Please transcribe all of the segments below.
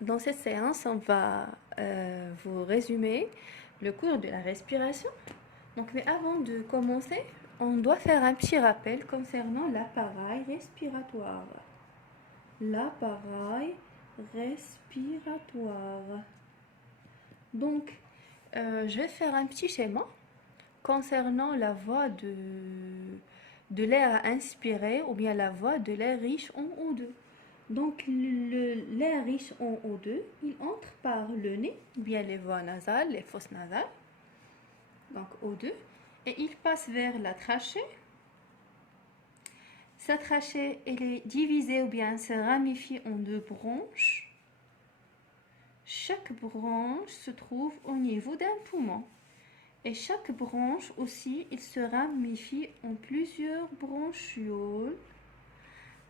Dans cette séance, on va vous résumer le cours de la respiration. Donc, mais avant de commencer, on doit faire un petit rappel concernant l'appareil respiratoire. L'appareil respiratoire. Donc, je vais faire un petit schéma concernant la voie de l'air à inspirer ou bien la voie de l'air riche en O2. Donc, l'air riche en O2, il entre par le nez, bien les voies nasales, les fosses nasales, donc O2, et il passe vers la trachée. Sa trachée, elle est divisée ou bien se ramifie en deux branches. Chaque branche se trouve au niveau d'un poumon. Et chaque branche aussi, il se ramifie en plusieurs branchioles.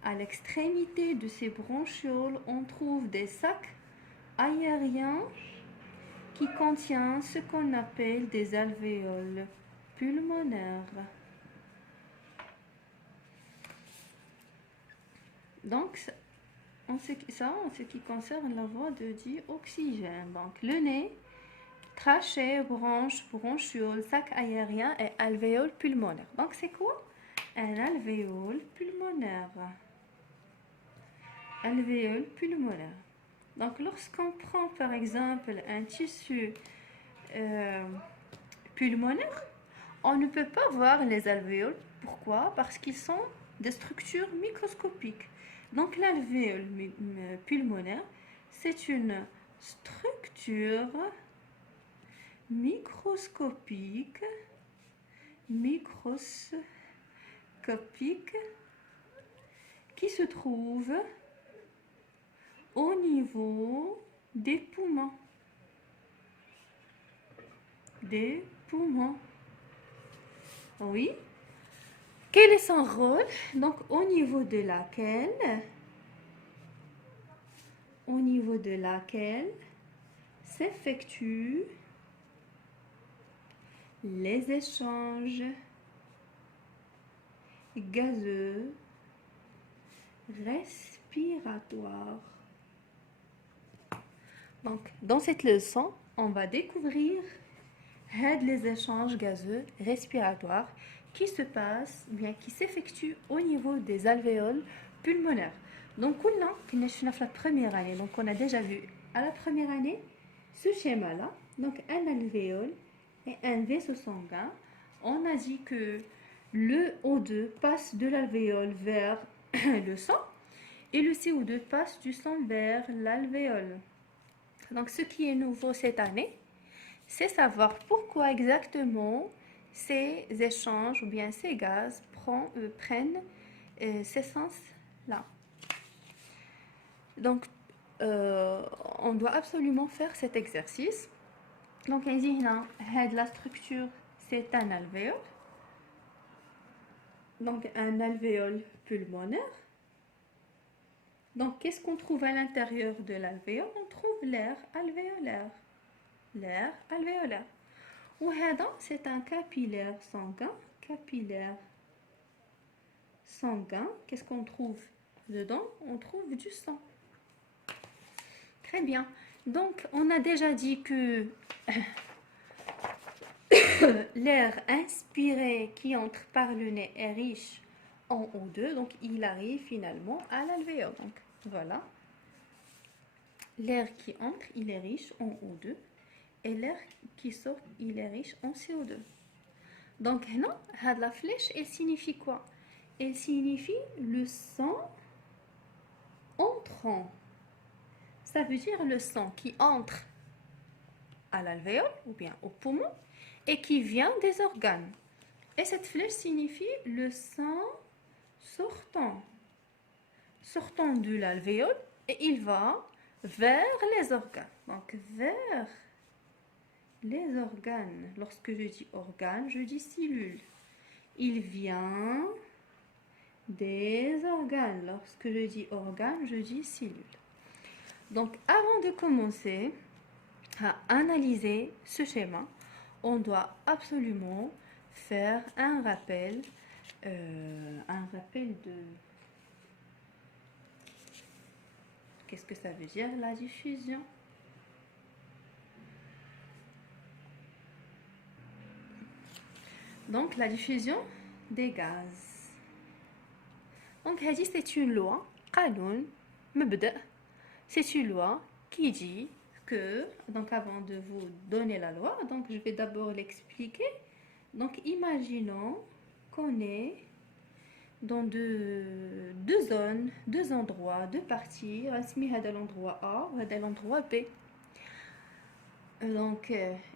À l'extrémité de ces branchioles, on trouve des sacs aériens qui contiennent ce qu'on appelle des alvéoles pulmonaires. Donc, en ce qui concerne la voie de dioxygène. Donc, le nez, trachée, branche, bronchiole, sac aérien et alvéole pulmonaire. Donc, c'est quoi un alvéole pulmonaire? Alvéole pulmonaire. Donc, lorsqu'on prend par exemple un tissu pulmonaire, on ne peut pas voir les alvéoles. Pourquoi? Parce qu'ils sont des structures microscopiques. Donc, l'alvéole pulmonaire, c'est une structure microscopique, qui se trouve au niveau des poumons. Des poumons. Oui. Quel est son rôle? Donc, au niveau de laquelle s'effectuent les échanges gazeux respiratoires. Donc, dans cette leçon, on va découvrir les échanges gazeux respiratoires qui se passent, bien qui s'effectuent au niveau des alvéoles pulmonaires. Donc, on a la première année. Donc, on a déjà vu à la première année ce schéma-là. Donc, un alvéole et un vaisseau sanguin. On a dit que le O2 passe de l'alvéole vers le sang et le CO2 passe du sang vers l'alvéole. Donc, ce qui est nouveau cette année, c'est savoir pourquoi exactement ces échanges ou bien ces gaz prennent ces sens-là. Donc, on doit absolument faire cet exercice. Donc, la structure, c'est un alvéole. Donc, un alvéole pulmonaire. Donc, qu'est-ce qu'on trouve à l'intérieur de l'alvéole? On trouve l'air alvéolaire. L'air alvéolaire. Ou c'est un capillaire sanguin. Capillaire sanguin. Qu'est-ce qu'on trouve dedans? On trouve du sang. Très bien. Donc, on a déjà dit que l'air inspiré qui entre par le nez est riche en O2. Donc, il arrive finalement à l'alvéole. Donc, voilà. L'air qui entre, il est riche en O2. Et l'air qui sort, il est riche en CO2. Donc, la flèche, elle signifie quoi? Elle signifie le sang entrant. Ça veut dire le sang qui entre à l'alvéole ou bien au poumon et qui vient des organes. Et cette flèche signifie le sang sortant. Sortant de l'alvéole et il va vers les organes. Donc, vers les organes. Lorsque je dis organes, je dis cellules. Il vient des organes. Lorsque je dis organes, je dis cellules. Donc, avant de commencer à analyser ce schéma, on doit absolument faire un rappel Qu'est-ce que ça veut dire la diffusion? Donc la diffusion des gaz. Donc c'est une loi, قانون مبدأ. C'est une loi qui dit que, donc avant de vous donner la loi, donc je vais d'abord l'expliquer. Donc imaginons qu'on est dans deux zones, deux endroits, deux parties. On va l'endroit A et l'endroit B. Donc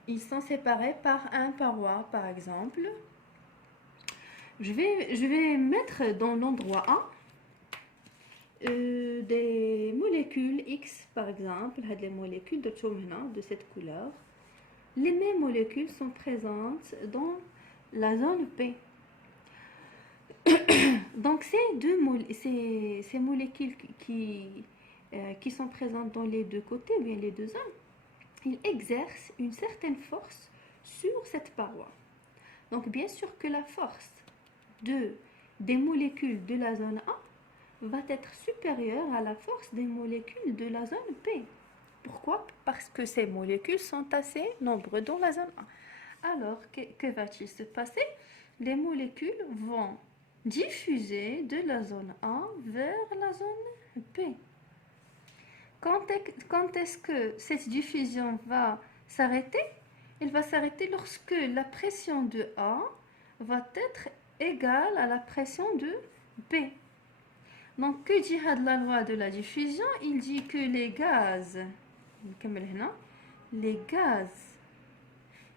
ils sont séparés par un paroi, par exemple. Je vais mettre dans l'endroit A des molécules X, par exemple. Les molécules de cette couleur. Les mêmes molécules sont présentes dans la zone P. Donc ces molécules qui sont présentes dans les deux côtés, bien les deux zones, ils exercent une certaine force sur cette paroi. Donc bien sûr que la force des molécules de la zone A va être supérieure à la force des molécules de la zone P. Pourquoi? Parce que ces molécules sont assez nombreuses dans la zone A. Alors, que va-t-il se passer? Les molécules vont diffuser de la zone A vers la zone P. Quand est-ce que cette diffusion va s'arrêter? Elle va s'arrêter lorsque la pression de A va être égale à la pression de B. Donc, que dit la loi de la diffusion? Il dit que les gaz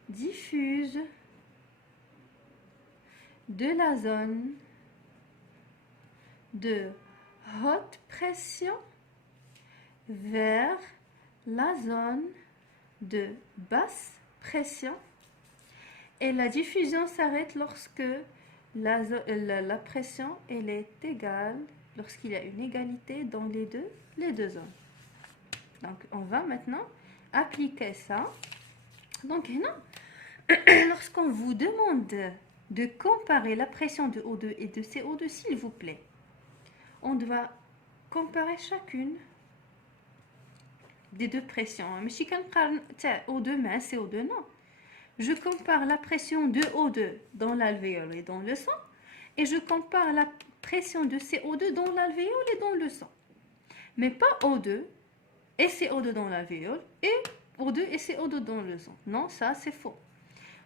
diffusent de la zone de haute pression vers la zone de basse pression, et la diffusion s'arrête lorsque la pression elle est égale, lorsqu'il y a une égalité dans les deux zones. Donc on va maintenant appliquer ça. Donc lorsqu'on vous demande de comparer la pression de O2 et de CO2, s'il vous plaît, on doit comparer chacune des deux pressions. Mais si on parle O2 mais CO2, non. Je compare la pression de O2 dans l'alvéole et dans le sang, et je compare la pression de CO2 dans l'alvéole et dans le sang. Mais pas O2 et CO2 dans l'alvéole et O2 et CO2 dans le sang. Non, ça c'est faux.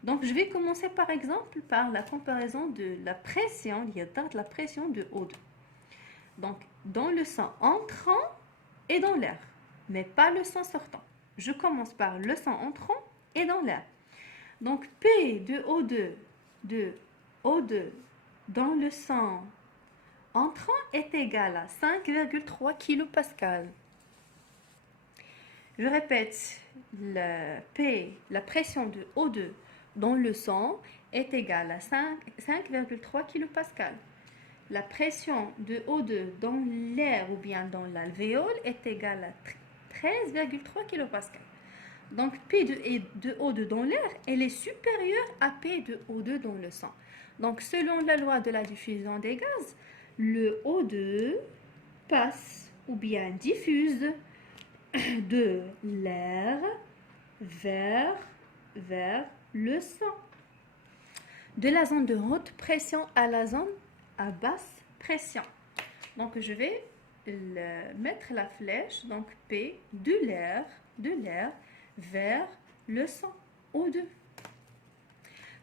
Donc je vais commencer par exemple par la comparaison de la pression, la pression de O2. Donc dans le sang entrant et dans l'air, mais pas le sang sortant. Je commence par le sang entrant et dans l'air. Donc P de O2 dans le sang entrant est égal à 5,3 kPa. Je répète, la pression de O2 dans le sang est égale à 5,3 kPa. La pression de O2 dans l'air ou bien dans l'alvéole est égale à 13,3 kPa. Donc P de O2 dans l'air, elle est supérieure à P de O2 dans le sang. Donc selon la loi de la diffusion des gaz, le O2 passe ou bien diffuse de l'air vers le sang. De la zone de haute pression à la zone à basse pression. Donc je vais mettre la flèche, donc P de l'air vers le sang O2.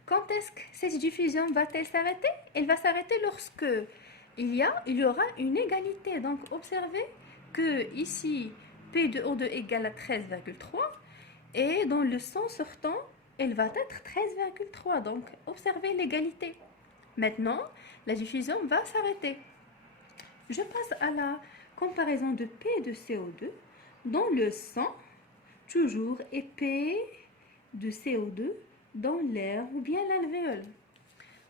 Quand est-ce que cette diffusion va-t-elle s'arrêter? Elle va s'arrêter lorsque il y aura une égalité. Donc observez que ici P de O2 égale à 13,3 et dans le sang sortant elle va être 13,3. Donc observez l'égalité. Maintenant la diffusion va s'arrêter. Je passe à la comparaison de P de CO2 dans le sang, toujours, et P de CO2 dans l'air ou bien l'alvéole.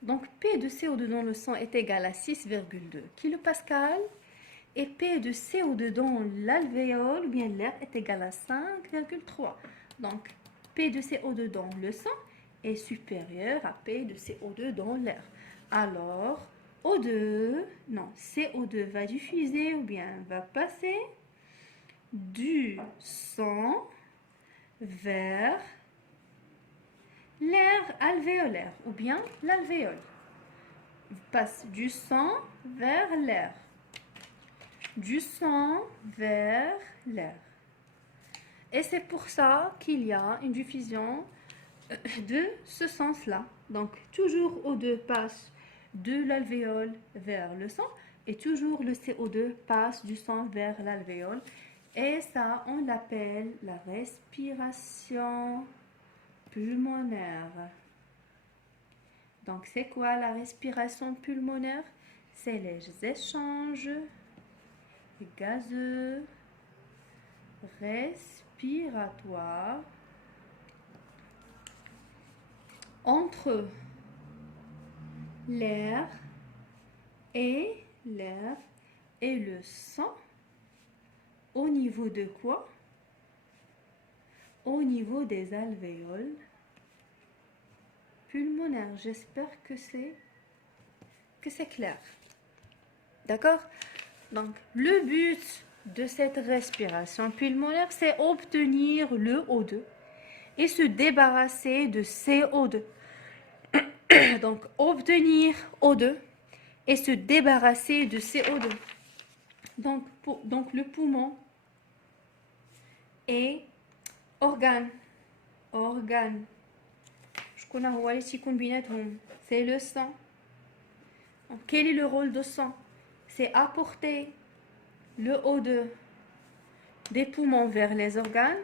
Donc P de CO2 dans le sang est égal à 6,2 kPa et P de CO2 dans l'alvéole ou bien l'air est égal à 5,3. Donc P de CO2 dans le sang est supérieur à P de CO2 dans l'air. Alors CO2 va diffuser ou bien va passer du sang vers l'air alvéolaire ou bien l'alvéole. Passe du sang vers l'air. Du sang vers l'air. Et c'est pour ça qu'il y a une diffusion de ce sens-là. Donc, toujours O2 passe de l'alvéole vers le sang et toujours le CO2 passe du sang vers l'alvéole. Et ça, on l'appelle la respiration pulmonaire. Donc, c'est quoi la respiration pulmonaire? C'est les échanges gazeux respiratoires entre l'air et le sang. Au niveau de quoi? Au niveau des alvéoles pulmonaires. J'espère que c'est clair. D'accord? Donc, le but de cette respiration pulmonaire, c'est obtenir le O2 et se débarrasser de CO2. Donc, obtenir O2 et se débarrasser de CO2. Donc le poumon est organe. C'est le sang. Donc, quel est le rôle du sang? C'est apporter le O2 des poumons vers les organes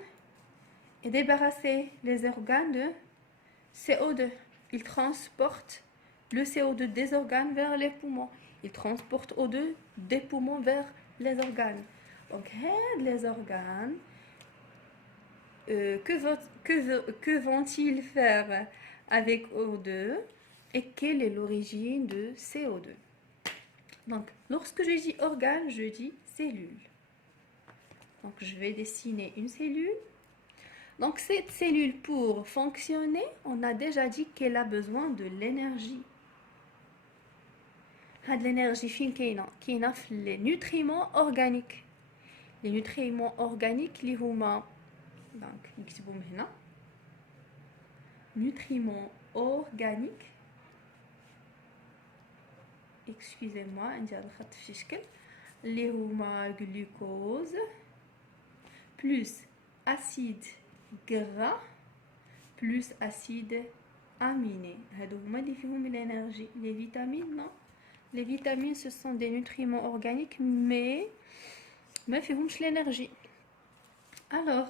et débarrasser les organes de CO2. Il transporte le CO2 des organes vers les poumons. Il transporte O2 des poumons vers les organes. Donc, les organes, que vont-ils faire avec O2 et quelle est l'origine de CO2? Donc, lorsque je dis organe, je dis cellule. Donc, je vais dessiner une cellule. Donc, cette cellule, pour fonctionner, on a déjà dit qu'elle a besoin de l'énergie. L'énergie qui est les nutriments organiques. Les nutriments organiques, les huma. Donc, nutriments organiques. Excusez-moi, les huma glucose plus acide gras plus acide aminé. L'énergie. Les vitamines, non? Les vitamines, ce sont des nutriments organiques, mais فيهمش l'énergie. Alors,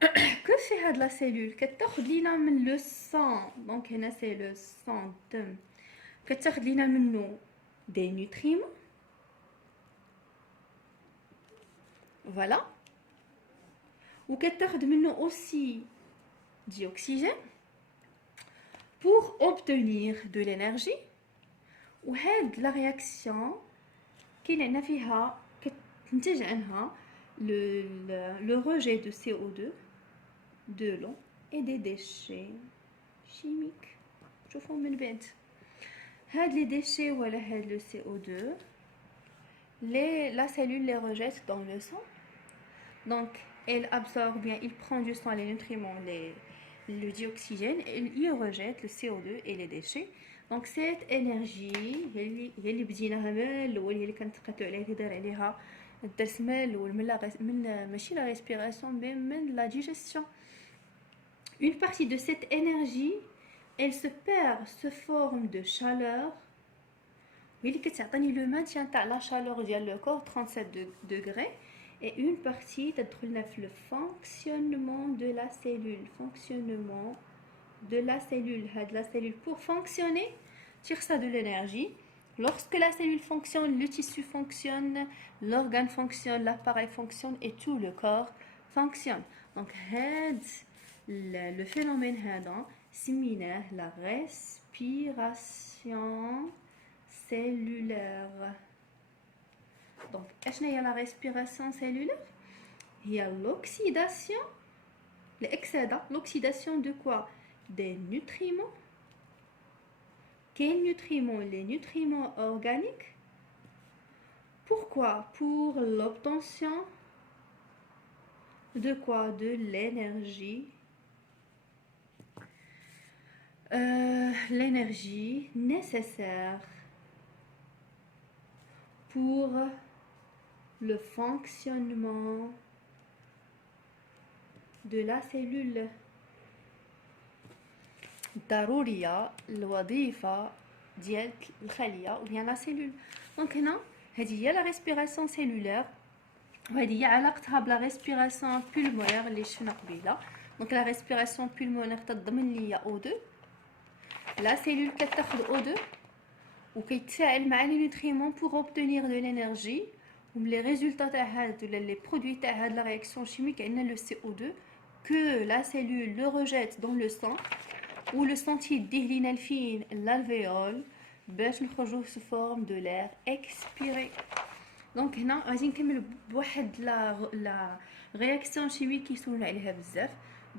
que fait la cellule? كتاخد لينا من le sang. Donc, هنا c'est le sang. كتاخد لينا منه des nutriments. Voilà. Ou كتاخد منه aussi du oxygène pour obtenir de l'énergie. وهاد la réaction كاين فيها كتنتج عنها le rejet de CO2, de l'eau et des déchets chimiques. شوفوا من بعد هاد les déchets ولا هاد le CO2 la cellule les rejette dans le sang. Donc elle absorbe bien, il prend du sang les nutriments, le dioxygène, et il rejette le CO2 et les déchets. Donc cette énergie هي اللي بديناها من الاول، هي اللي كنتقاتلوا عليها كيدار عليها الدرس من الاول من ماشي la respiration mais من la digestion. Une partie de cette énergie, elle se perd sous forme de chaleur. هي اللي كتعطيني le maintien تاع la chaleur ديال le corps 37 degrés. Et une partie تدخل في le fonctionnement de la cellule. Fonctionnement de la cellule. La cellule, pour fonctionner, tire ça de l'énergie. Lorsque la cellule fonctionne, le tissu fonctionne, l'organe fonctionne, l'appareil fonctionne et tout le corps fonctionne. Donc, le phénomène c'est la respiration cellulaire. Donc, qu'est-ce que la respiration cellulaire? Il y a l'oxydation, l'excédent, l'oxydation de quoi? Des nutriments. Quels nutriments? Les nutriments organiques. Pourquoi? Pour l'obtention De quoi? De l'énergie. L'énergie nécessaire pour le fonctionnement de la cellule. ضرورية الوظيفة ديال الخلية ou bien la cellule. Donc هنا هذه هي la respiration cellulaire وهذه هي علاقتها بلا respiration pulmonaire اللي شفنا قبيله. Donc la respiration pulmonaire تضمن ليا O2. La cellule كتاخذ O2 وكيتفاعل مع les nutriments pour obtenir de l'énergie. Les résultats les produits de la réaction chimique le CO2 que la cellule le rejette dans le sang ou le sentier d'hydrogenation l'alvéole باش نخرجوه sous forme de l'air expiré. Donc هنا غادي نكمل بواحد la réaction chimique qui سولنا عليها بزاف.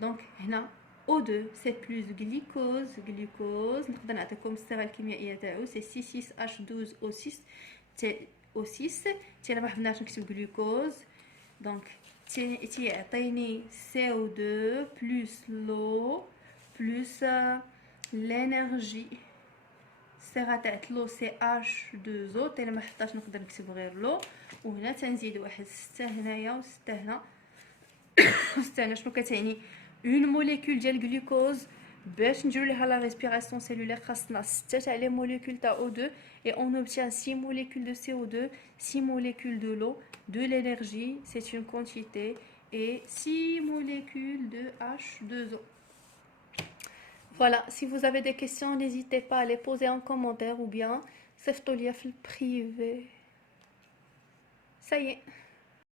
Donc هنا O2 c'est plus glucose نقدر نعطيكم الصيغه الكيميائيه تاعو c'est C6H12O6 O6 تي ما حفظناش نكتب glucose. donc تيعطيني CO2 plus l'eau plus l'énergie. الصيغه تاع لو سي H2O تي ما حطاش نقدر نكتب غير لو. وهنا تنزيد واحد 6 هنايا و6 هنا. 6 هنا شنو كتعني؟ اون موليكول ديال glucose باش نديرو ليها لا ريسبيراسيون سيلولير خاصنا 6 تاع لي موليكول تاع O2 et on obtient 6 molécules de CO2, 6 molécules de l'eau, de l'énergie, c'est une quantité, et 6 molécules de H2O. Voilà, si vous avez des questions, n'hésitez pas à les poser en commentaire ou bien c'est le privé. Ça y est.